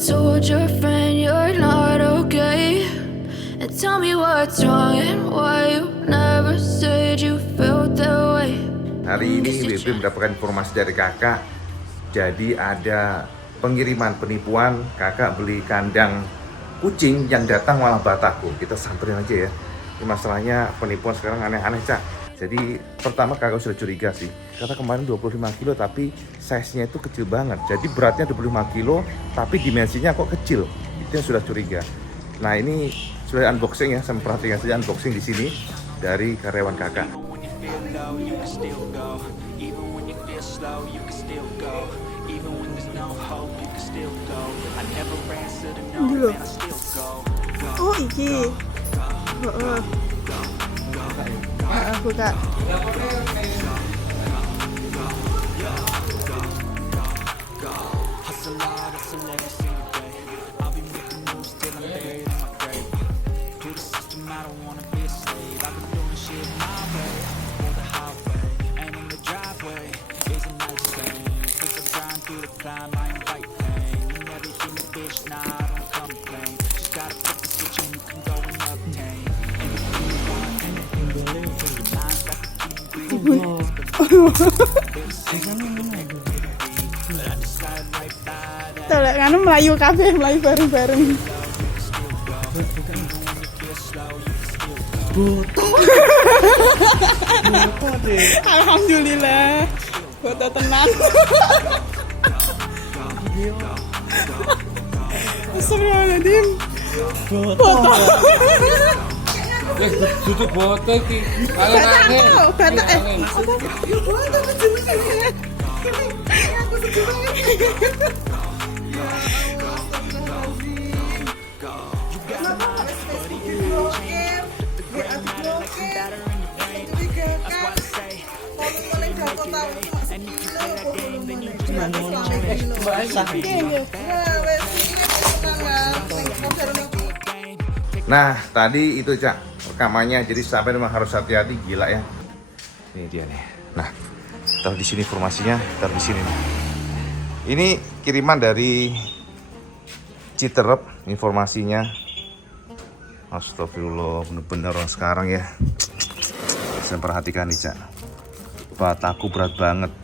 told your friend you're not okay? And tell me what's wrong and why you never said you felt that way. Hari ini WB mendapatkan informasi dari kakak. Jadi ada pengiriman penipuan, kakak beli kandang kucing yang datang malah bataku. Kita samperin aja ya. Ini masalahnya penipuan sekarang aneh-aneh, Cak. Jadi pertama kakak sudah curiga sih. Karena kemarin 25 kilo tapi size-nya itu kecil banget. Jadi beratnya 25 kilo tapi dimensinya kok kecil. Itu yang sudah curiga. Nah ini sudah unboxing ya, saya perhatikan saja unboxing di sini dari karyawan kakak. Dulu. Oh iki. Heeh. Buka. Telek kan melayu kabeh, melayu bareng-bareng. Alhamdulillah. Foto tenang. Astagfirullahaladzim. Foto. Tutup foto iki. Kalian angin. Batak Nah tadi itu Cak rekamannya, jadi sampai memang harus hati-hati, gila ya. Ini dia nih. Nah, taruh di sini informasinya, taruh di sini nih. Ini kiriman dari Citerep informasinya. Astagfirullah, bener-bener orang sekarang ya. Saya perhatikan nih Cak. Bataku berat banget.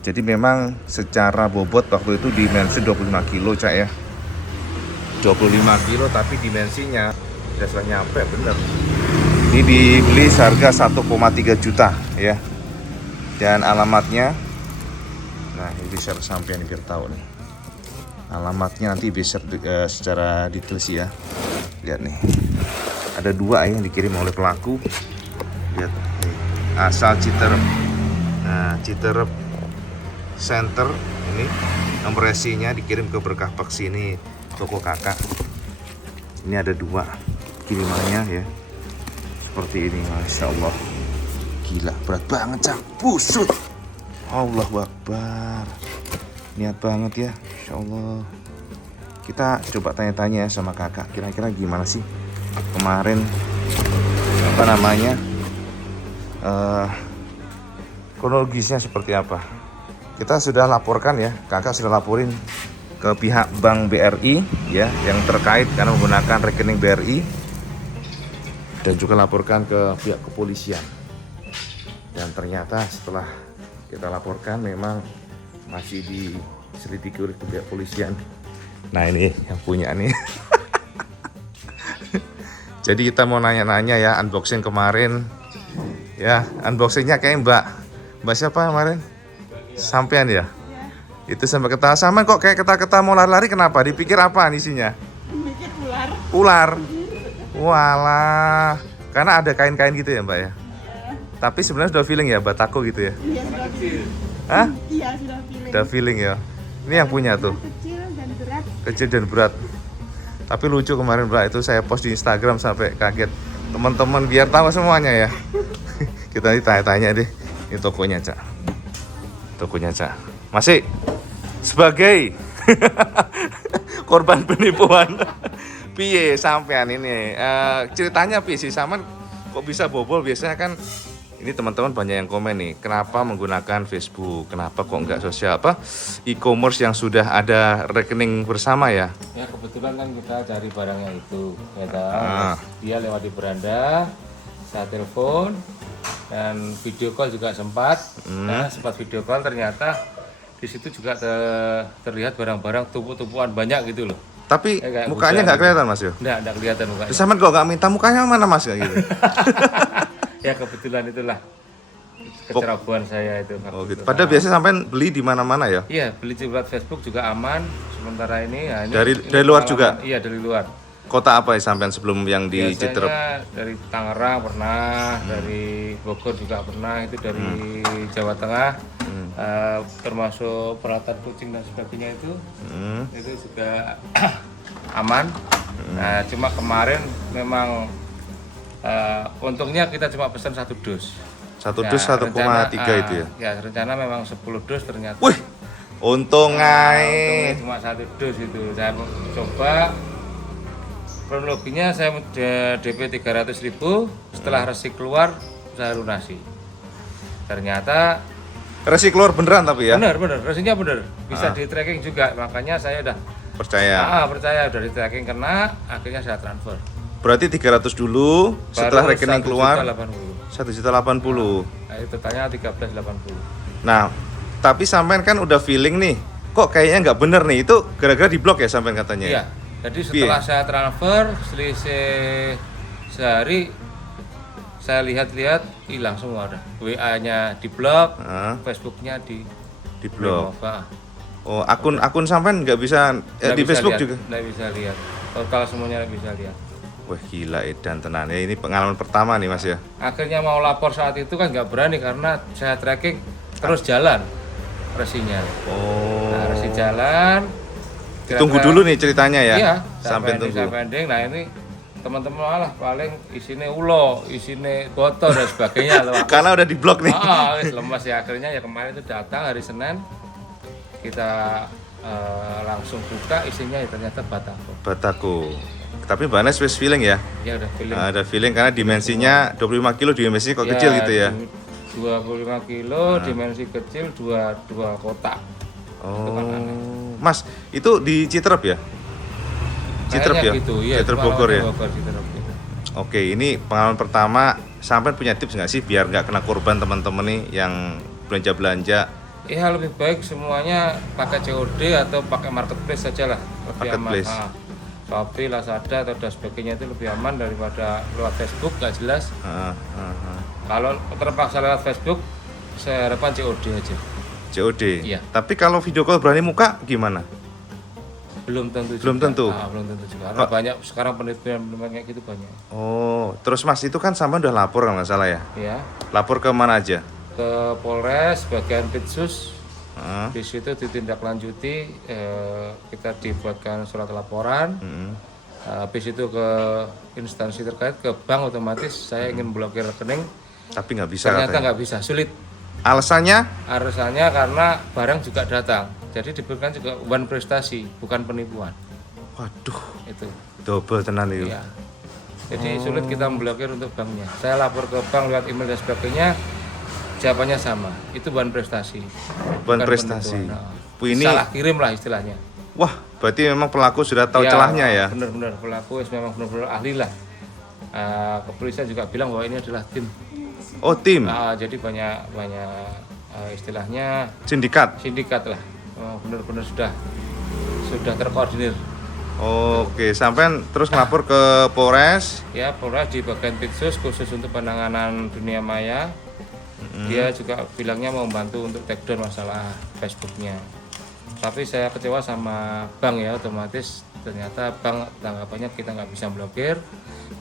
Jadi memang secara bobot waktu itu dimensi 25 kilo Cak ya. 25 kilo tapi dimensinya sudah nyampe bener. Ini dibeli seharga 1,3 juta ya. Dan alamatnya, nah ini bisa sampean biar tahu nih. Alamatnya nanti bisa secara detail sih ya. Lihat nih. Ada dua yang dikirim oleh pelaku. Lihat nih. Asal Citerep. Nah, Citerep Center ini nomor resinya dikirim ke Berkah Peksi, ini toko kakak. Ini ada dua kirimannya ya, seperti ini. Masya Allah, gila berat banget Cak, busut. Allahu Akbar, niat banget ya. Masya Allah. Kita coba tanya-tanya ya sama kakak, kira-kira gimana sih kemarin apa namanya kronologisnya seperti apa. Kita sudah laporkan ya, kakak sudah laporin ke pihak Bank BRI ya yang terkait karena menggunakan rekening BRI, dan juga laporkan ke pihak kepolisian. Dan ternyata setelah kita laporkan memang masih diselidiki oleh pihak kepolisian. Nah ini yang punya nih. Jadi kita mau nanya-nanya ya, unboxing kemarin ya, unboxingnya kayak Mbak siapa kemarin? Sampean ya? Itu sampai ketawa sama kok kayak keta-keta mau lari-lari, kenapa? Dipikir apa isinya? Mikir ular. Ular. Walah. Karena ada kain-kain gitu ya Mbak ya? Tapi sebenarnya sudah feeling ya bataku gitu ya? Iya, sudah feeling. Hah? Iya, sudah feeling. Udah feeling ya? Ini yang punya tuh? Kecil dan berat. Kecil dan berat. Tapi lucu kemarin Mbak, itu saya post di Instagram sampai kaget. Teman-teman biar tahu semuanya ya. Kita tanya-tanya deh. Ini tokonya Cak. Tokonya Cak. Masih sebagai korban penipuan. Piye sampean ini ceritanya piye sih, Saman kok bisa bobol? Biasanya kan Ini teman-teman banyak yang komen nih, kenapa menggunakan Facebook? Kenapa kok nggak sosial e-commerce yang sudah ada rekening bersama ya? Ya kebetulan kan kita cari barangnya itu, ya kan? Ah. Dia lewat di beranda, saya telepon dan video call juga sempat. Nah, sempat video call ternyata di situ juga terlihat barang-barang tumpuk-tumpukan banyak gitu loh. Tapi Kayak mukanya busa nggak gitu. kelihatan Mas yo? Nggak kelihatan mukanya. Terus sampean kok nggak minta mukanya mana Mas kayak gitu? Ya kebetulan itulah kecerobohan saya itu. Oh gitu. Padahal biasanya sampean beli di mana-mana ya? Iya, beli lewat Facebook juga aman. Sementara ini, ya, ini Dari luar juga? Iya, dari luar. Kota apa ya sampean sebelum yang di Biasanya Citerep? dari Tangerang pernah, dari Bogor juga pernah, itu dari Jawa Tengah, termasuk peralatan kucing dan sebagainya itu juga aman. Nah, cuma kemarin memang untungnya kita cuma pesan 1 dus. Satu Ya, dus 1,3 rencana, itu ya? Ya, rencana memang 10 dus ternyata. Wih, untung Untungnya aja. cuma 1 dus itu. Saya coba kronologinya, saya DP 300.000, setelah resi keluar saya lunasi. Ternyata Resi keluar beneran tapi ya? benar, resinya benar. Bisa di tracking juga, makanya saya udah Percaya. percaya udah di tracking kena, akhirnya saya transfer. Berarti 300 dulu, setelah Baru rekening keluar 1.080.000. 1.080. Nah, itu totalnya 1380. Nah, tapi sampean kan udah feeling nih, kok kayaknya nggak bener nih, itu gara-gara di blok ya sampean katanya? Iya. Jadi setelah saya transfer, selisih sehari, saya lihat-lihat hilang semua udah. WA-nya di blok, Facebook-nya di blok. remove. Oh, akun sampean nggak bisa Nggak di bisa Facebook lihat, juga? nggak bisa lihat. Total semuanya nggak bisa lihat. Wah gila edan tenan ya, ini pengalaman pertama nih Mas ya. Akhirnya mau lapor saat itu kan nggak berani karena saya tracking terus jalan resinya. Oh. Nah, resi jalan. Tunggu dulu nih ceritanya ya. Iya, sampai tunggu. Sampai ending. Nah ini teman-teman malah paling isinya ulo, isinya botol dan sebagainya. Karena udah di blok nih. Wis lemas ya, akhirnya ya kemarin itu datang hari Senin kita langsung buka, isinya ya ternyata batako. Batako. Tapi Mbak Nes wis feeling ya? Ya udah feeling. Ada feeling karena dimensinya 25 kilo, dimensinya kok kecil gitu ya? 25 kilo, dimensi kecil, dua kotak. Oh, Mas, itu di Citerep ya? Citerep ya? Gitu, iya, Citerep Bogor ya? Citerep, gitu. Oke, ini pengalaman pertama. Sampai punya tips nggak sih biar nggak kena korban teman-teman nih yang belanja-belanja? Ya lebih baik semuanya pakai COD atau pakai marketplace saja lah, lebih Marketplace. aman. Shopee, Lazada atau dan sebagainya itu lebih aman daripada lewat Facebook, nggak jelas. Kalau terpaksa lewat Facebook, saya harapkan COD aja. COD. Iya. Tapi kalau video call berani muka gimana? Belum tentu juga. Belum tentu? Belum tentu juga. Karena banyak sekarang penelitian kayak gitu banyak. Oh, terus Mas itu kan sampai udah lapor kalau nggak salah ya? Ya, Lapor ke mana aja? ke Polres, bagian Pitsus. Heeh. Di situ ditindaklanjuti, kita dibuatkan surat laporan. Habis itu ke instansi terkait, ke bank otomatis saya ingin blokir rekening. Tapi nggak bisa Ternyata katanya. nggak bisa, sulit. Alasannya? Alasannya karena barang juga datang. Jadi diberikan juga uang prestasi, bukan penipuan. Waduh, Itu. double tenan itu. Iya. Jadi sulit kita memblokir untuk banknya. Saya lapor ke bank lewat email dan sebagainya, jawabannya sama. Itu bahan prestasi. Bahan bukan prestasi. penipuan. Nah, Ini- salah kirim lah istilahnya. Wah, berarti memang pelaku sudah tahu Ya, celahnya ya? Benar-benar pelaku memang benar-benar ahli lah. Kepolisian juga bilang bahwa ini adalah tim. Oh, tim, Jadi banyak istilahnya sindikat. sindikat lah. Benar-benar sudah terkoordinir. Oke, sampai terus ngelapor ke Polres. Ya, Polres di bagian Pitsus khusus untuk penanganan dunia maya. Dia juga bilangnya mau membantu untuk take down masalah Facebooknya. Tapi saya kecewa sama bank ya, otomatis ternyata bank tanggapannya kita nggak bisa blokir.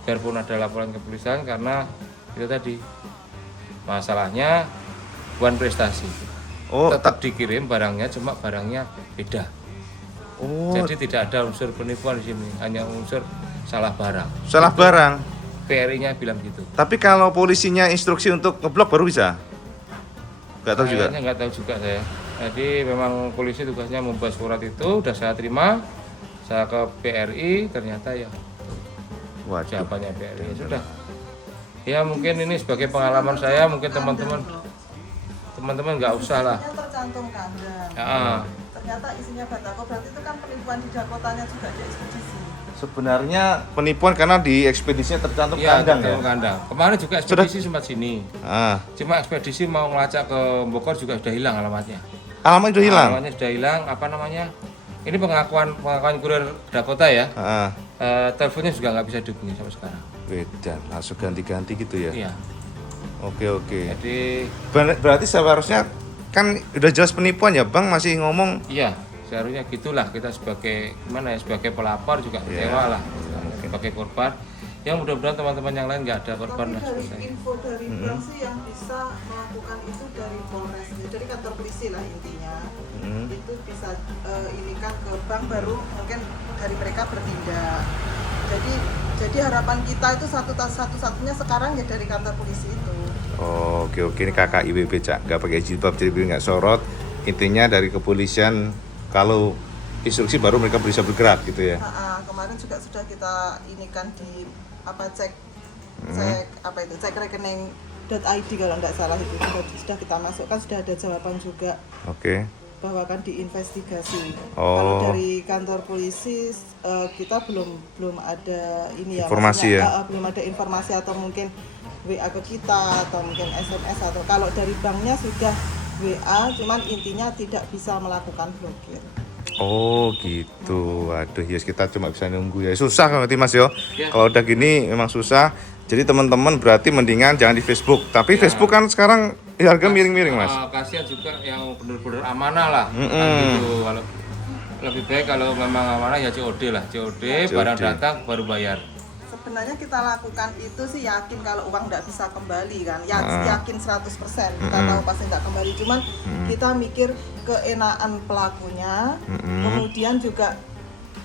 Biarpun ada laporan kepolisian karena itu tadi masalahnya bukan prestasi. Oh, Tetap dikirim barangnya, cuma barangnya beda. oh, Jadi tidak ada unsur penipuan di sini, hanya unsur salah barang. salah barang. PRI-nya bilang gitu. Tapi kalau polisinya instruksi untuk ngeblok baru bisa? Gak tahu juga. Kayaknya nggak tahu juga saya. Jadi memang polisi tugasnya membuat surat itu, udah saya terima, saya ke PRI, ternyata ya Waduh. jawabannya PRI ya sudah. Ya mungkin ini sebagai pengalaman saya, mungkin teman-teman nggak usah lah. Isinya tercantum kandang. Ya. Ternyata isinya batako, berarti itu kan penipuan di Dakotanya juga di ekspedisi. Sebenarnya penipuan karena di ekspedisinya tercantum Iya, kandang ya. tercantum kandang. Kemarin juga ekspedisi sempat sini. Cuma ekspedisi mau ngelacak ke Bogor juga sudah hilang alamatnya. Alamat udah hilang. Alamatnya sudah hilang. Apa namanya? Ini pengakuan kurir Dakota ya. Teleponnya juga nggak bisa dihubungi sampai sekarang. Beda, langsung ganti-ganti gitu ya. Iya. Oke. Jadi Berarti seharusnya kan udah jelas penipuan ya, Bang masih ngomong. iya, seharusnya gitulah kita sebagai gimana ya, sebagai pelapor juga kecewa lah. Sebagai korban. Yang mudah-mudahan teman-teman yang lain nggak ada korban lah Tapi seperti dari saya. info dari bank sih yang bisa melakukan itu dari Polres, dari kantor polisi lah intinya. Itu bisa ini kan ke bank baru mungkin dari mereka bertindak. Jadi harapan kita itu satu-satunya sekarang ya dari kantor polisi itu. Oke, ini kakak IBB Cak, nggak pakai jilbab jadi nggak sorot. Intinya dari kepolisian kalau instruksi baru mereka bisa bergerak gitu ya. Kemarin juga sudah kita inikan di cek cek rekening .id kalau nggak salah itu sudah kita masukkan, sudah ada jawaban juga. Oke. Bahwa akan diinvestigasi. Oh. Kalau dari kantor polisi kita belum ada ini ya, informasi ya. Belum ada informasi atau mungkin WA ke kita atau mungkin SMS, atau kalau dari banknya sudah WA, cuman intinya tidak bisa melakukan blokir. Oh gitu, waduh ya kita cuma bisa nunggu ya, susah kan Mas yo. Kalau udah gini memang susah. Jadi teman-teman berarti mendingan jangan di Facebook. Tapi Facebook kan sekarang harga miring-miring Mas. Kasihan juga yang benar-benar amanah lah. Kan gitu. Kalau lebih baik kalau memang amanah ya COD lah, COD. Barang datang baru bayar. Sebenarnya kita lakukan itu sih yakin kalau uang nggak bisa kembali kan, yakin 100%. Kita tahu pasti nggak kembali, cuman kita mikir keenaan pelakunya, kemudian juga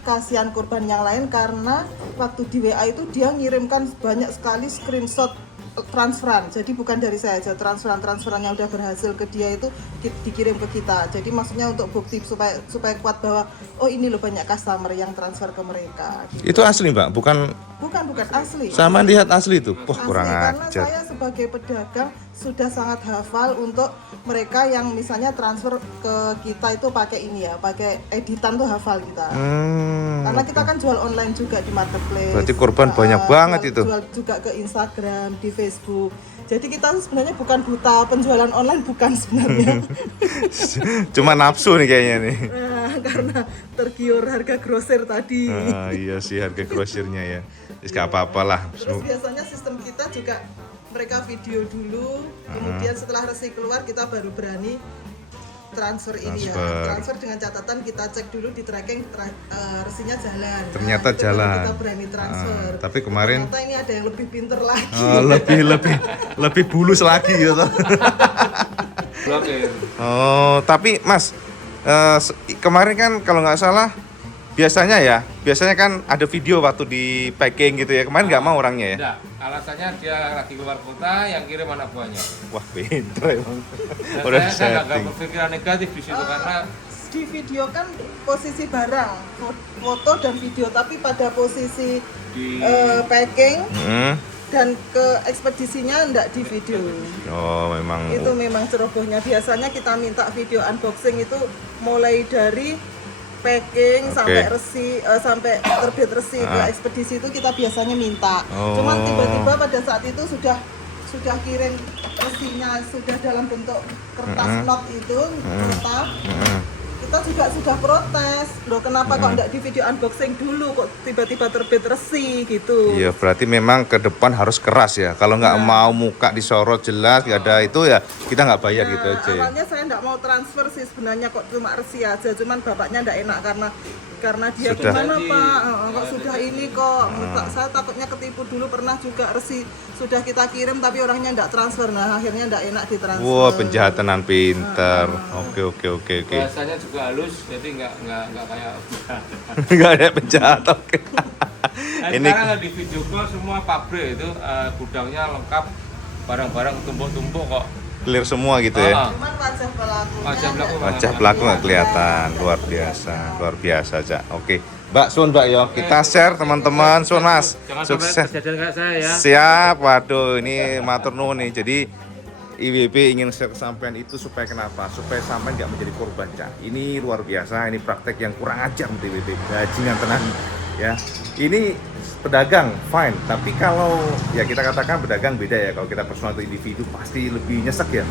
kasihan korban yang lain karena waktu di WA itu dia ngirimkan banyak sekali screenshot transferan, jadi bukan dari saya aja, transferan yang udah berhasil ke dia itu dikirim ke kita. Jadi maksudnya untuk bukti supaya kuat bahwa oh ini loh banyak customer yang transfer ke mereka gitu. Itu asli Mbak, bukan asli. Sama lihat asli itu. Kurang karena ajar. saya sebagai pedagang sudah sangat hafal untuk mereka yang misalnya transfer ke kita itu pakai ini ya, pakai editan tuh hafal kita. Karena kita kan jual online juga di marketplace. Berarti korban banyak banget itu. Jual juga ke Instagram, di Facebook. Jadi kita sebenarnya bukan buta penjualan online, bukan sebenarnya. Cuma nafsu nih kayaknya nih. Karena tergiur harga grosir tadi. Iya sih harga grosirnya ya. Gak apa-apalah. Terus biasanya sistem kita juga mereka video dulu, kemudian setelah resi keluar kita baru berani transfer ini ya. Transfer dengan catatan kita cek dulu di tracking resinya jalan. Ternyata itu jalan. Kita berani transfer. Tapi kemarin ternyata ini ada yang lebih pinter lagi. lebih bulus lagi gitu. Blokir. Oh, tapi Mas kemarin kan kalau nggak salah biasanya kan ada video waktu di packing gitu ya. Kemarin nggak mau orangnya ya. Enggak, alasannya dia lagi keluar kota, yang kirim anak buahnya. Wah, pinter emang. Dan Udah saya nggak setting. berpikiran negatif di situ karena Di video kan posisi barang, foto dan video, tapi pada posisi di packing dan ke ekspedisinya enggak di video. Oh, memang. Itu memang cerobohnya. Biasanya kita minta video unboxing itu mulai dari packing sampai resi, sampai terbit resi ke ekspedisi itu kita biasanya minta. Cuman tiba-tiba pada saat itu sudah kirim resinya sudah dalam bentuk kertas not itu tetap. Kita juga sudah protes, loh kenapa kok enggak di video unboxing dulu, kok tiba-tiba terbit resi gitu. Iya, berarti memang ke depan harus keras ya. Kalau nggak mau muka disorot jelas, nggak ada itu ya kita nggak bayar gitu aja. Ya. Awalnya saya nggak mau transfer sih sebenarnya, kok cuma resi aja, cuman bapaknya nggak enak karena dia Sudah. gimana Pak, kok sudah ini kok, saya takutnya ketipu dulu, pernah juga resi sudah kita kirim tapi orangnya nggak transfer, nah akhirnya nggak enak ditransfer. Wah, penjahanan pinter. Oke. bahasanya juga halus, jadi nggak kayak Nggak ada penjahat. Oke. Nah, Ini sekarang di video call semua pabrik itu gudangnya lengkap, barang-barang tumpuk-tumpuk kok. clear semua gitu ya. Cuman wajah pelakunya Wajah pelaku Wajah pelaku nggak kelihatan, luar biasa Cak. Oke, Mbak Sun, Mbak yo, kita share teman-teman. Sun Mas, Jangan sampai sukses. kejadian kayak saya ya. Siap, waduh ini matur nuwun nih. Jadi IWB ingin share kesampaian itu supaya kenapa? Supaya sampai nggak menjadi korban, Cak. Ini luar biasa, ini praktek yang kurang ajar untuk IWB. Bajingan tenang, ya. Ini pedagang fine, tapi kalau ya kita katakan pedagang beda ya. Kalau kita personal atau individu pasti lebih nyesek ya.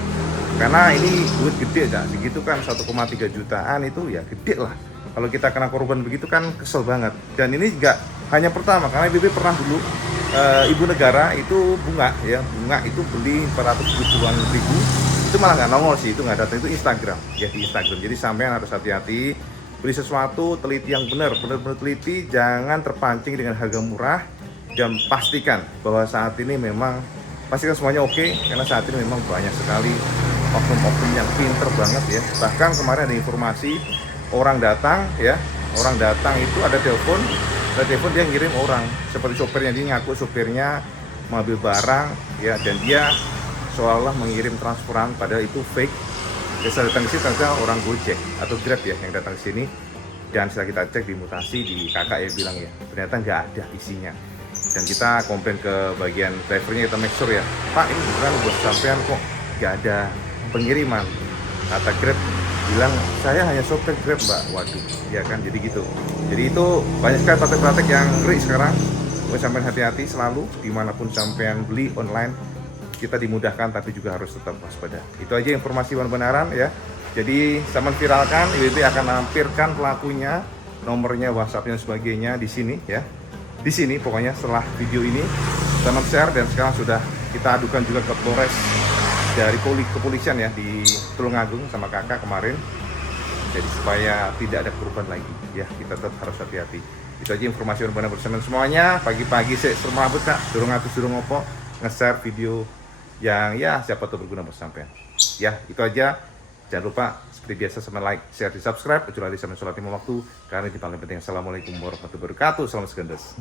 Karena ini duit gede, Cak. Segitu kan 1,3 jutaan itu ya gede lah. Kalau kita kena korban begitu kan kesel banget. Dan ini nggak hanya pertama, karena IWB pernah dulu Ibu Negara itu bunga itu beli 470-an ribu, itu malah nggak nongol sih, itu nggak datang, itu Instagram ya, di Instagram. Jadi sampean harus hati-hati beli sesuatu, teliti yang benar teliti, jangan terpancing dengan harga murah, dan pastikan bahwa saat ini memang pastikan semuanya oke, karena saat ini memang banyak sekali oknum-oknum yang pinter banget ya. Bahkan kemarin ada informasi orang datang itu ada telepon dia ngirim orang seperti sopirnya, dia ngaku sopirnya mobil barang ya, dan dia seolah-olah mengirim transferan padahal itu fake. Saya datang ke sini ternyata orang Gojek atau Grab ya yang datang ke sini, dan setelah kita cek di mutasi di kakak ya bilang ya ternyata nggak ada isinya, dan kita komplain ke bagian drivernya, kita make sure ya, Pak ini beneran buat sampean kok nggak ada pengiriman. Kata Grab bilang saya hanya sopir Grab Mbak. Waduh ya kan, jadi gitu. Jadi itu banyak sekali praktek-praktek yang ngeri sekarang. Gue sampean hati-hati selalu dimanapun sampean beli online, kita dimudahkan tapi juga harus tetap waspada. Itu aja informasi benar-benaran ya. Jadi sama viralkan, IWB akan lampirkan pelakunya, nomornya, WhatsApp-nya, sebagainya di sini ya. Di sini pokoknya setelah video ini sama share, dan sekarang sudah kita adukan juga ke Polres dari kepolisian ya di Tulungagung sama kakak kemarin. Jadi supaya tidak ada korban lagi ya, kita tetap harus hati-hati. Itu aja informasi benar-benar bersama semuanya. Pagi-pagi saya sermabut Kak, durung ngopo nge-share video yang ya siapa tahu berguna buat sampean. Ya, itu aja. Jangan lupa seperti biasa sama like, share, di subscribe, kecuali sama sholat lima waktu, karena itu paling penting. Assalamualaikum warahmatullahi wabarakatuh. Salam segendes.